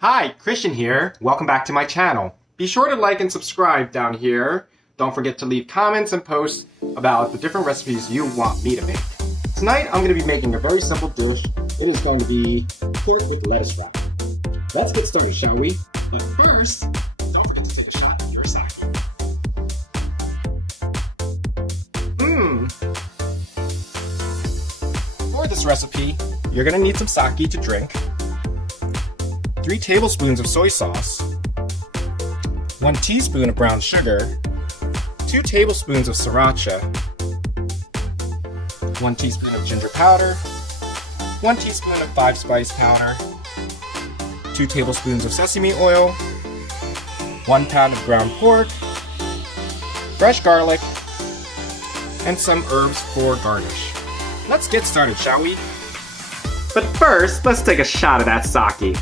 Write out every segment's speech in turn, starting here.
Hi, Christian here. Welcome back to my channel. Be sure to like and subscribe down here. Don't forget to leave comments and posts about the different recipes you want me to make. Tonight I'm going to be making a very simple dish. It is going to be pork with lettuce wrap. Let's get started, shall we? But first, don't forget to take a shot of your sake. For this recipe, you're going to need some sake to drink, 3 tablespoons of soy sauce, 1 teaspoon of brown sugar, 2 tablespoons of sriracha, 1 teaspoon of ginger powder, 1 teaspoon of 5-spice powder, 2 tablespoons of sesame oil, 1 pound of ground pork, fresh garlic, and some herbs for garnish. Let's get started, shall we? But first, let's take a shot of that sake.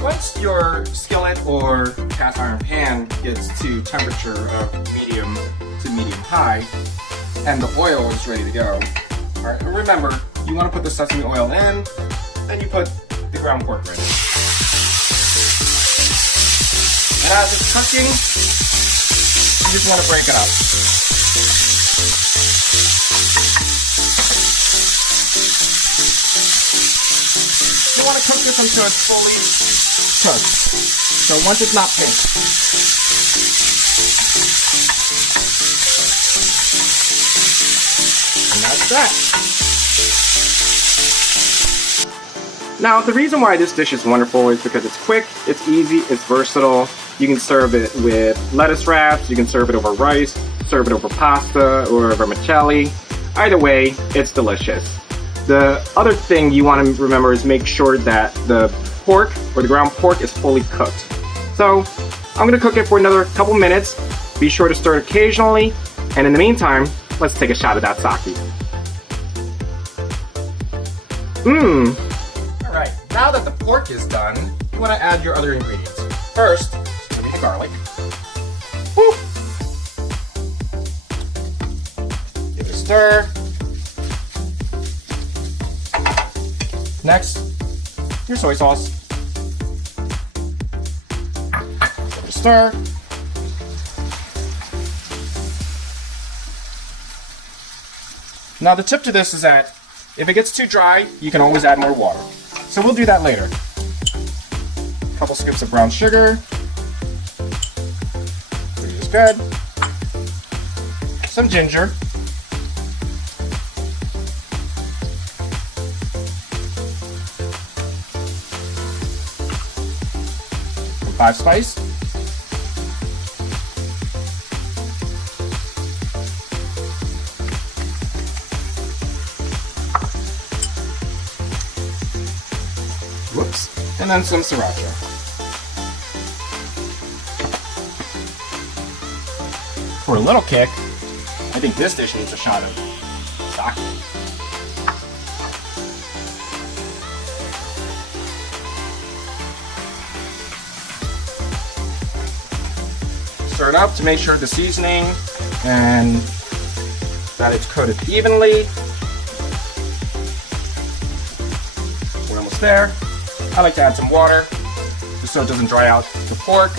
Once your skillet or cast iron pan gets to temperature of medium to medium high, and the oil is ready to go, alright, remember, you want to put the sesame oil in, then you put the ground pork right in. And as it's cooking, you just want to break it up. You want to cook this until it's fully cooked. So once it's not pink. And that's that. Now, the reason why this dish is wonderful is because it's quick, it's easy, it's versatile. You can serve it with lettuce wraps, you can serve it over rice, serve it over pasta or vermicelli. Either way, it's delicious. The other thing you want to remember is make sure that the pork or the ground pork is fully cooked. So I'm going to cook it for another couple minutes. Be sure to stir it occasionally. And in the meantime, let's take a shot of that sake. Alright, now that the pork is done, you want to add your other ingredients. First, it's going to be the garlic. Woo! Give it a stir. Next, your soy sauce. Give it a stir. Now the tip to this is that if it gets too dry, you can always add more water. So we'll do that later. A couple scoops of brown sugar. 3 is good. Some ginger. Some 5-spice. Whoops. And then some sriracha. For a little kick, I think this dish needs a shot of sake. Stir it up to make sure the seasoning and that it's coated evenly. We're almost there. I like to add some water, just so it doesn't dry out the pork.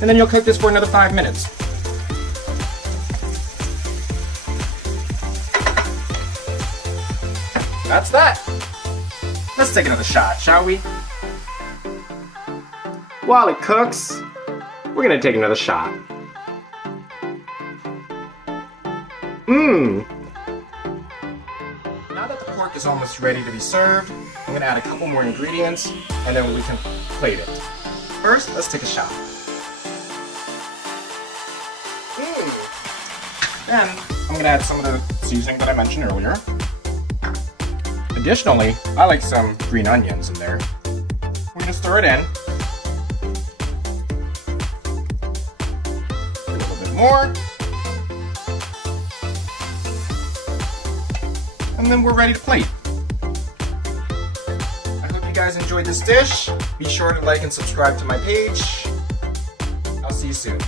And then you'll cook this for another 5 minutes. That's that. Let's take another shot, shall we? While it cooks, we're gonna take another shot. Now that the pork is almost ready to be served, I'm gonna add a couple more ingredients and then we can plate it. First, let's take a shot. Then I'm gonna add some of the seasoning that I mentioned earlier. Additionally, I like some green onions in there. We're gonna stir it in. A little bit more. And then we're ready to plate. I hope you guys enjoyed this dish. Be sure to like and subscribe to my page. I'll see you soon.